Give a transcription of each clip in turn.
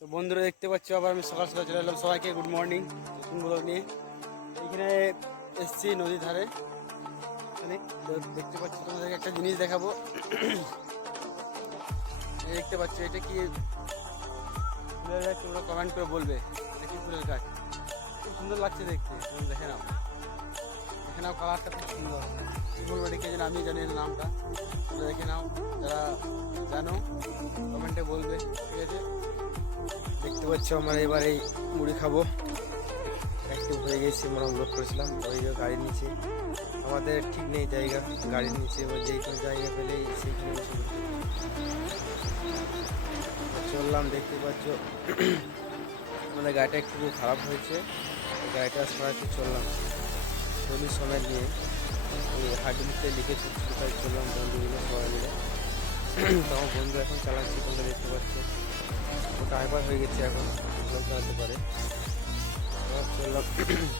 তো বন্ধুরা দেখতে পাচ্ছ, আবার আমি সকাল সকাল চলে এলাম। সবাইকে গুড মর্নিং নতুন ব্লগ নিয়ে। এইখানে এসছি নদীর ধারে। এখানে দেখতে পাচ্ছ, তোমাদেরকে একটা জিনিস দেখাবো। এই দেখতে পাচ্ছ, এটা কি ফুলের গাছ? তোমরা কমেন্ট করে বলবে এটা কি ফুলের গাছ। খুব সুন্দর লাগছে দেখতে, তুমি দেখে নাও। দেখে নাও, কালারটা খুব সুন্দর। কি বলবো এটাকে, যেন আমি জানি এর নামটা। তোমরা দেখে নাও, যারা জানো কমেন্টে বলবে, ঠিক আছে? দেখতে পাচ্ছ আমরা এবার এই মুড়ি খাবো। অ্যাক্টিভ হয়ে গেছি, আমরা লোড করেছিলাম ওই যে গাড়ির নিচে। আমাদের ঠিক নেই জায়গা, গাড়ির নিচে এবার যেই কোনো জায়গা পেলেই সেইখানে বসে পড়ছি। চললাম, দেখতে পাচ্ছ আমাদের গাড়িটা একটু খারাপ হয়েছে, গাড়িটা সরাতে চললাম দলির সময় নিয়ে। ওই হার্ডিলতে লিখেছে, তাই চললাম বন্ধুগুলো সবাই মিলে। তখন বন্ধু এখন চালাচ্ছি, তোমরা দেখতে পাচ্ছ ওটা হাইপার হয়ে গেছে, এখন চালাতে পারে। চললাম,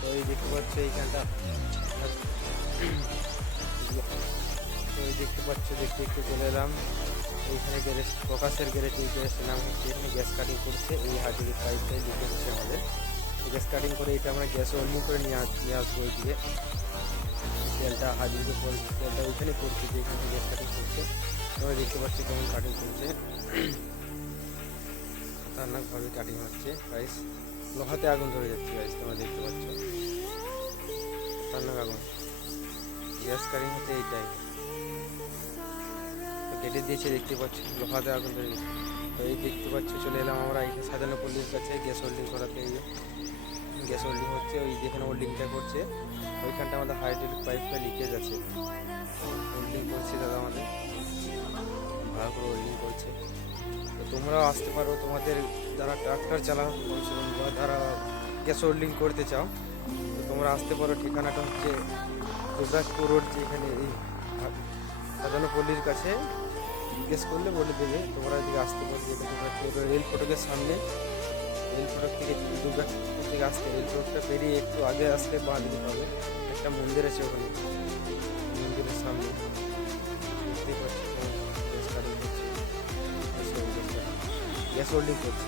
তো এই দেখতে পাচ্ছ এইখানটা, তো এই দেখতে পাচ্ছ, দেখতে একটু চলে এলাম এইখানে গ্যারেজ, প্রকাশের গ্যারেজ। এই গ্যারেজের নাম হচ্ছে, এখানে গ্যাস কাটিং করছে। এই হাজির পাইপটাই লিখে হচ্ছে আমাদের গ্যাস কাটিং করে। এটা আমরা গ্যাস ওয়েল্ডিং করে নিয়ে আসবো। এই দিকে তেলটা হাজিরকে তেলটা ওইখানে পড়ছে, যে এখানে গ্যাস কাটিং করছে। তোমরা দেখতে পাচ্ছি কেমন কাটিং করছে, খতরনাকভাবে কাটিং হচ্ছে গাইস। লোহাতে আগুন ধরে যাচ্ছে গাইস, তোমরা দেখতে পাচ্ছ খতরনাক আগুন। গ্যাস কাটিং হচ্ছে এইটাই, কেটে দিয়েছে, দেখতে পাচ্ছ লোহাতে আগুন ধরে গেছে। তো এই দেখতে পাচ্ছ চলে এলাম আমরা এখানে সাজানো পল্লীর কাছে গ্যাস হোল্ডিং করাতে। এই গ্যাস হোল্ডিং হচ্ছে, ওই যেখানে হোল্ডিংটা করছে ওইখানটা আমাদের হাইড্রোলিক পাইপটা লিকেজ আছে। হোল্ডিং করছে দাদা আমাদের, ভালো করে হোল্ডিং করছে। তো তোমরাও আসতে পারো, তোমাদের যারা ট্রাক্টর চালাও বা যারা গ্যাস হোল্ডিং করতে চাও, তো তোমরা আসতে পারো। ঠিকানাটা হচ্ছে দুবরাজপুর রোড, যে এখানে এই সাজানো পল্লীর কাছে জিজ্ঞেস করলে বলে দেবে। তোমরা এদিকে আসতে পারো, যেটা রেল ফটকের সামনে। রেল ফটক থেকে দুবরাজপুর থেকে আসতে, রেল ফটকটা পেরিয়ে একটু আগে আসলে বাঁ দিকে পাবে একটা মন্দির আছে, ওখানে মন্দিরের সামনে। দেখতেই পাচ্ছি গ্যাস কাটিং করছে, গ্যাস হোল্ডিং করছে।